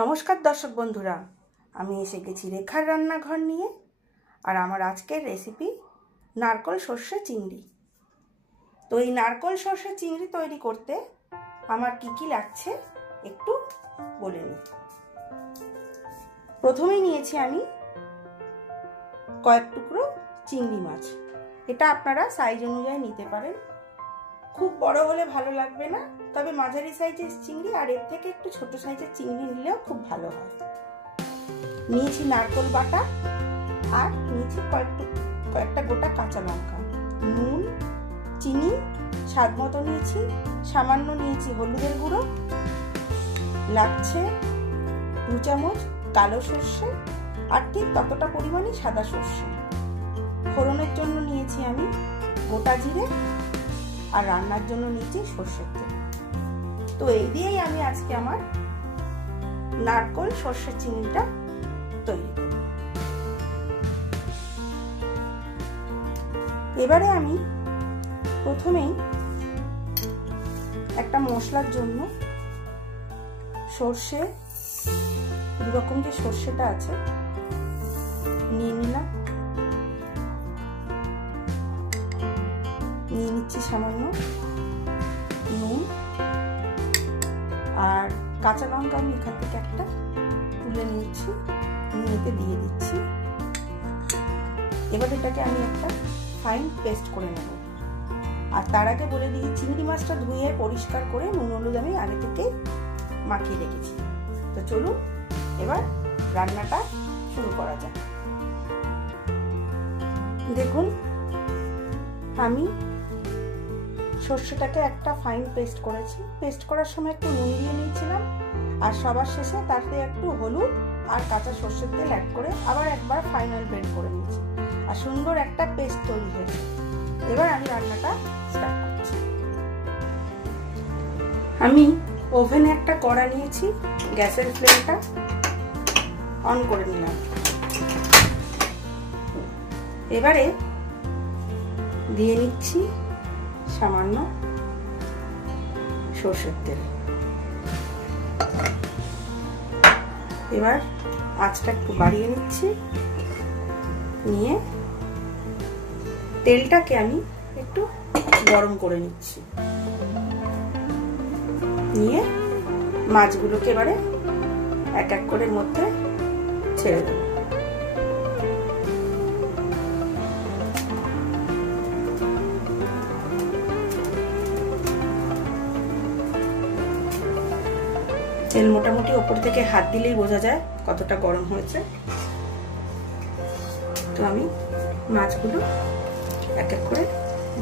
নমস্কার দর্শক বন্ধুরা, আমি এসে গেছি রেখার রান্নাঘর নিয়ে। আর আমার আজকের রেসিপি নারকোল সর্ষে চিংড়ি। তো এই নারকোল সর্ষে চিংড়ি তৈরি করতে আমার কি কি লাগছে একটু বলে নিই। প্রথমেই নিয়েছি আমি কয়েক টুকরো চিংড়ি মাছ। এটা আপনারা সাইজ অনুযায়ী নিতে পারেন, খুব বড় হলে ভালো লাগবে না, তবে মাঝারি সাইজের চিংড়ি আর এর থেকে একটু ছোট সাইজের চিংড়ি নিলেও খুব ভালো হয়। নিয়েছি নারকোল বাটা আর নিয়েছি কয়েকটা গোটা কাঁচা লঙ্কা, নুন, চিনি স্বাদ মতো নিয়েছি, সামান্য নিয়েছি হলুদের গুঁড়ো, লাগছে 2 চামচ কালো সর্ষে আর ঠিক ততটা পরিমাণে সাদা সর্ষে। ফোড়নের জন্য নিয়েছি আমি গোটা জিরে আর রান্নার জন্য নিয়েছি সর্ষের তেল। তো এই দিয়েই আমি আজকে আমার নারকোল সর্ষে চিংড়িটা তৈরি করব। এবারে আমি প্রথমেই একটা মশলার জন্য সর্ষে, দুরকম যে সর্ষেটা আছে নিয়ে নিলাম। নিয়ে নিচ্ছি সামান্য নুন আর কাঁচা লঙ্কা আমি এখান থেকে একটা তুলে নিচ্ছি, নিতে দিয়ে দিচ্ছি। এবার এটাকে আমি একটা ফাইন পেস্ট করে নেব। আর তার আগে বলে দিই, চিংড়ি মাছটা ধুয়ে পরিষ্কার করে নুন হলুদ আমি আগে থেকে মাখিয়ে রেখেছি। তো চলুন এবার রান্নাটা শুরু করা যাক। দেখুন, আমি সর্ষেটাকে একটা ফাইন পেস্ট করেছি। পেস্ট করার সময় একটু নুন দিয়ে নিয়েছিলাম আর সবার শেষে তাতে একটু হলুদ আর কাঁচা সর্ষের তেল অ্যাড করে আবার একবার ফাইনাল ব্লেন্ড করে নিয়েছি আর সুন্দর একটা পেস্ট তৈরি হয়েছে। এবার আমি রান্নাটা স্টার্ট করছি। আমি ওভেনে একটা কড়া নিয়েছি, গ্যাসের ফ্লেমটা অন করে নিলাম। এবারে দিয়ে নিচ্ছি সামান্য সর্ষের তেল। এবার আঁচটা একটু বাড়িয়ে নিচ্ছি, নিয়ে তেলটাকে আমি একটু গরম করে নিচ্ছি। নিয়ে মাছগুলোকে এবারে এক এক করে মধ্যে ছেড়ে দেব। তেল মোটামুটি ওপর থেকে হাত দিলেই বোঝা যায় কতটা গরম হয়েছে। তো আমি মাছগুলো এক এক করে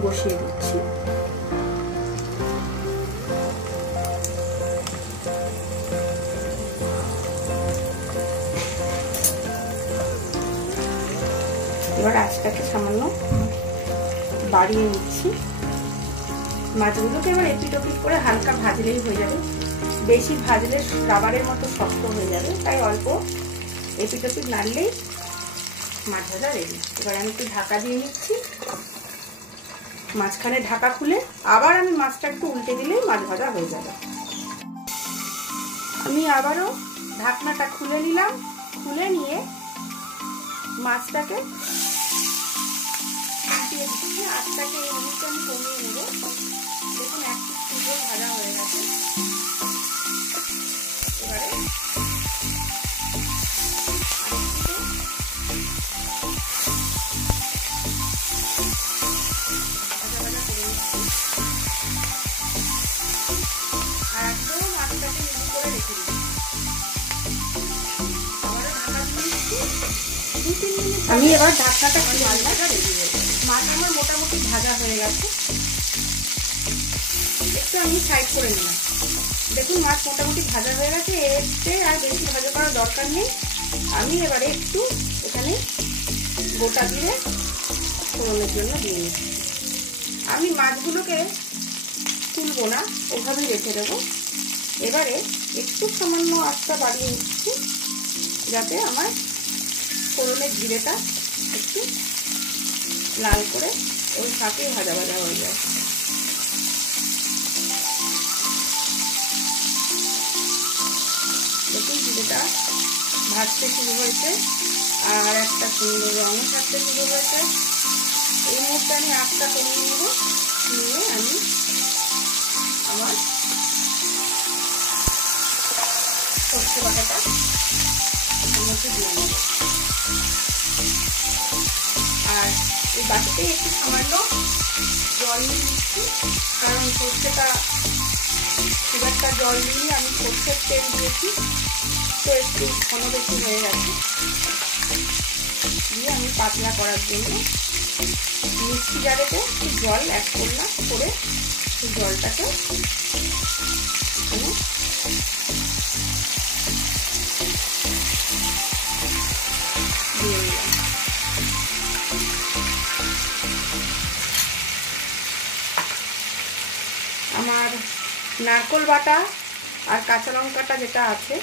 বসিয়ে দিচ্ছি। এবার আঁচটাকে সামান্য বাড়িয়ে নিচ্ছি। মাছগুলোকে এবার এপিট ওপিট করে হালকা ভাজলেই হয়ে যাবে, বেশি ভাজলে রাবারের মতো শক্ত হয়ে যাবে, তাই অল্প এপিট ওপিট নাড়লেই মাছ ভাজা রেডি। এবার আমি একটু ঢাকা দিয়ে নিচ্ছি। মাঝখানে ঢাকা খুলে আবার আমি মাছটা একটু উল্টে দিলেই মাছ ভাজা হয়ে যাবে। আমি আবারও ঢাকনাটা খুলে নিলাম। খুলে নিয়ে মাছটাকে উল্টিয়ে দিচ্ছি। আঁচটাকে এই মুহূর্তে আমি কমিয়ে নেব। দেখুন একটু সুন্দর ভাজা হয়ে গেছে। এবারে আমি এবার ঢাকনাটা খুলে মাছ আমার মোটামুটি ভাজা হয়ে গেছে। একটু আমি সাইড করে নিলাম। দেখুন মাছ মোটামুটি ভাজা হয়ে গেছে, এতে আর বেশি ভাজা করার দরকার নেই। আমি এবারে একটু এখানে গোটা জিরে ফোড়নের জন্য দিয়ে নিচ্ছি। আমি মাছগুলোকে তুলবো না, ওভাবেই রেখে দেবো। এবারে একটু সামান্য আঁচটা বাড়িয়ে নিচ্ছি যাতে আমার ফোড়নের জিরেটা একটু লাল করে ওই সাথে ভাজা ভাজা হয়ে যায়। দেখুন জিরে ভাজতে শুরু হয়েছে আর একটা সুন্দর রঙও ছাড়তে শুরু হয়েছে। এই মুহূর্তে আমি আঁচটা কমিয়ে নেব, নিয়ে আমি আমার সর্ষে বাটাটা মধ্যে দিয়ে নেব। আর এই বাটিতে একটু সামান্য জল নিয়ে দিচ্ছি, কারণ সর্ষেটা খুব একটা জল দিয়ে আমি সর্ষের তেল দিয়েছি, তো একটু ঘন বেশি হয়ে গেছে। দিয়ে আমি পাতলা করার জন্য মিক্সি জারেতে একটু জল অ্যাড করলাম, করে সেই জলটাকে এখানে দিয়ে দিলাম। আমার নারকেল বাটা আর কাঁচা লঙ্কাটা যেটা আছে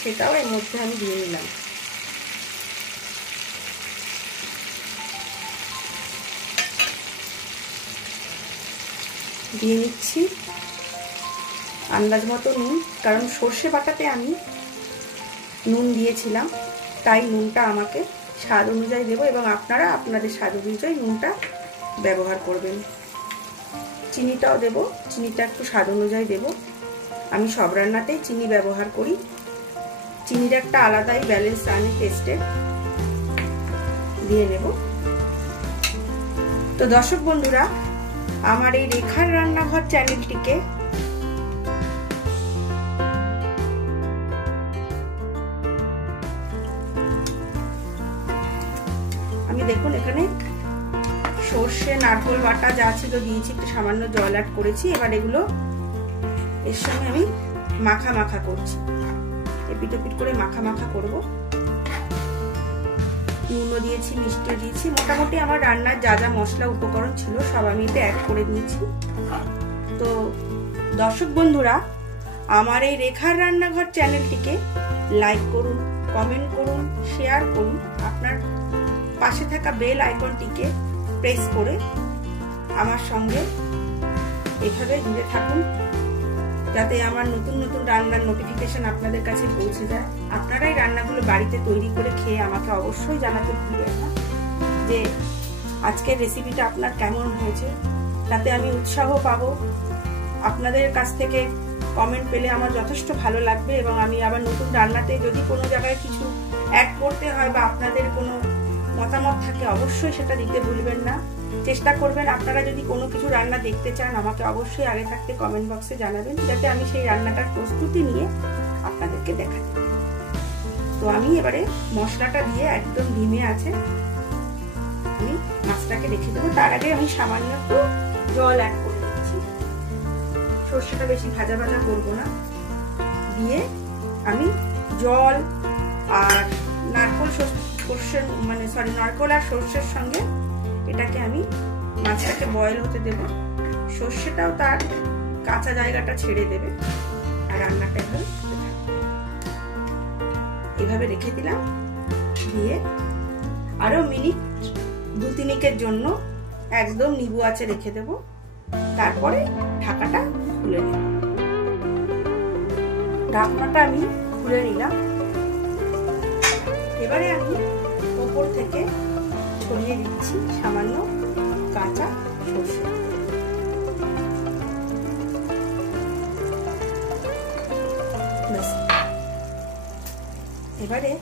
সেটাও এর মধ্যে আমি দিয়ে নিলাম। দিয়ে নিচ্ছি আন্দাজ মতো নুন, কারণ সর্ষে বাটাতে আমি নুন দিয়েছিলাম, তাই নুনটা আমাকে স্বাদ অনুযায়ী দেবো এবং আপনারা আপনাদের স্বাদ অনুযায়ী নুনটা ব্যবহার করবেন। চিনিটাও দেব, চিনিটা একটু স্বাদ অনুযায়ী দেব। আমি সব রান্নাতেই চিনি ব্যবহার করি, চিনির একটা আলাদাই ব্যালেন্স আনে টেস্টে। দিয়ে নেব। তো দর্শক বন্ধুরা, আমার এই রেখার রান্নাঘর চ্যানেলটিকে আমি দেখুন এখানে সর্ষে নারকেল বাটা যা ছিল দিয়েছি, একটু সামান্য জল অ্যাড করেছি। এবার এগুলো এর সঙ্গে আমি মাখা মাখা করছি, এপিট ওপিট করে মাখা মাখা করব। নুনও দিয়েছি, মিষ্টিও দিয়েছি, মোটামুটি আমার রান্নার যা যা মশলা উপকরণ ছিল সব আমি এতে অ্যাড করে দিয়েছি। তো দর্শক বন্ধুরা, আমার এই রেখার রান্নাঘর চ্যানেলটিকে লাইক করুন, কমেন্ট করুন, শেয়ার করুন, আপনার পাশে থাকা বেল আইকনটিকে প্রেস করে আমার সঙ্গে এভাবে জুড়ে থাকুন, যাতে আমার নতুন নতুন রান্নার নোটিফিকেশন আপনাদের কাছে পৌঁছে যায়। আপনারা এই রান্নাগুলো বাড়িতে তৈরি করে খেয়ে আমাকে অবশ্যই জানাতে ভুলবেন না যে আজকের রেসিপিটা আপনার কেমন হয়েছে, তাতে আমি উৎসাহ পাবো। আপনাদের কাছ থেকে কমেন্ট পেলে আমার যথেষ্ট ভালো লাগবে এবং আমি আবার নতুন রান্নাতে যদি কোনো জায়গায় কিছু অ্যাড করতে হয় বা আপনাদের কোনো মতামত থাকে অবশ্যই সেটা দিতে ভুলবেন না। চেষ্টা করবেন আপনারা যদি কোনো কিছু রান্না দেখতে চান আমাকে অবশ্যই আগে থাকতে কমেন্ট বক্সে জানাবেন, যাতে আমি সেই রান্নাটার প্রস্তুতি নিয়ে আপনাদেরকে দেখাই। তো আমি এবারে মশলাটা দিয়ে একদম ধিমে আছে আমি মাছটাকে রেখে দেবো। তার আগে আমি সামান্য একটু জল অ্যাড করে দিচ্ছি, সর্ষেটা বেশি ভাজা ভাজা করবো না। দিয়ে আমি জল আর নারকেল সর্ষের নারকেল আর সর্ষের সঙ্গে এটাকে আমি মাছটাকে বয়েল হতে দেব। সর্ষেটাও তার কাঁচা জায়গাটা ছেড়ে দেবে আর রান্নাটা এভাবে রেখে দিলাম। দিয়ে আরো মিনিট 2-3 জন্য একদম নিবু আঁচে রেখে দেব। তারপরে ঢাকাটা খুলে নেব। ঢাকনাটা আমি খুলে নিলাম। এবারে আমি উপর থেকে ছড়িয়ে দিচ্ছি সামান্য কাঁচা সর্ষে। এবারে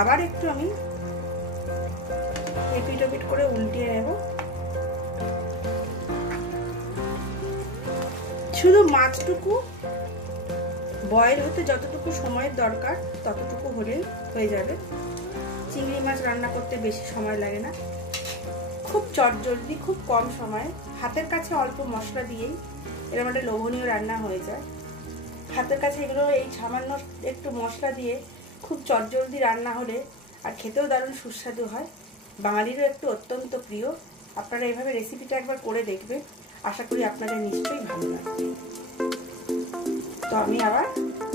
আবার একটু আমি এপিট ওপিট করে উল্টিয়ে নেব। শুধু মাছটুকু বয়েল হতে যতটুকু সময়ের দরকার ততটুকু হলেই হয়ে যাবে। চিংড়ি মাছ রান্না করতে বেশি সময় লাগে না, খুব চটজলদি, খুব কম সময়ে হাতের কাছে অল্প মশলা দিয়েই এরকম একটা লোভনীয় রান্না হয়ে যায়। হাতের কাছে এগুলো এই সামান্য একটু মশলা দিয়ে খুব চটজলদি রান্না হলে আর খেতেও দারুণ সুস্বাদু হয়, বাঙালিরও একটু অত্যন্ত প্রিয়। আপনারা এইভাবে রেসিপিটা একবার করে দেখবেন, আশা করি আপনাদের নিশ্চয়ই ভালো লাগবে। তো আমি আবার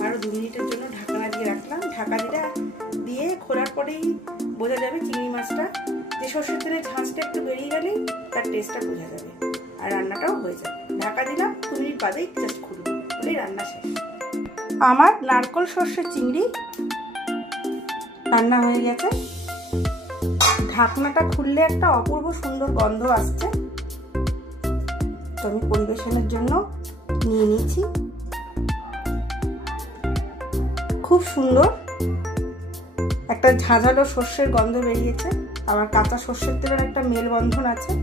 আরো 2 মিনিটের জন্য ঢাকনা দিয়ে রাখলাম। ঢাকা দিয়ে খোলার পরেই বোঝা যাবে চিংড়ি মাছটা যে সর্ষের তেলের ঝাঁঝটা একটু বেরিয়ে গেলেই তার টেস্টটা বোঝা যাবে আর রান্নাটাও হয়ে যাবে। ঢাকা দিলাম, 2 মিনিট বাদেই জাস্ট খুলব, বলেই রান্না শেষ। আমার নারকেল সর্ষের চিংড়ি রান্না হয়ে গেছে। ঢাকনাটা খুললে একটা অপূর্ব সুন্দর গন্ধ আসছে। তো আমি পরিবেশনের জন্য নিয়ে নিচ্ছি। খুব সুন্দর একটা ঝাঁঝালো সর্ষের গন্ধ বেরিয়েছে, আবার কাঁচা সর্ষের তেলের একটা মেলবন্ধন আছে।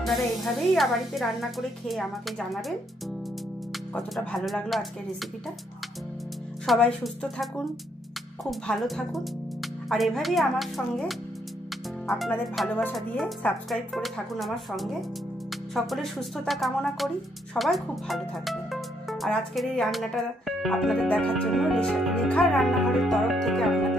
আপনারা এইভাবেই বাড়িতে রান্না করে খেয়ে আমাকে জানাবেন কতটা ভালো লাগলো আজকের রেসিপিটা। সবাই সুস্থ থাকুন, খুব ভালো থাকুন, আর এভাবেই আমার সঙ্গে আপনাদের ভালোবাসা দিয়ে সাবস্ক্রাইব করে থাকুন আমার সঙ্গে। সকলের সুস্থতা কামনা করি, সবাই খুব ভালো থাকবেন। আর আজকের এই রান্নাটা আপনাদের দেখার জন্য রেখার রান্নাঘরের তরফ থেকে আপনাদের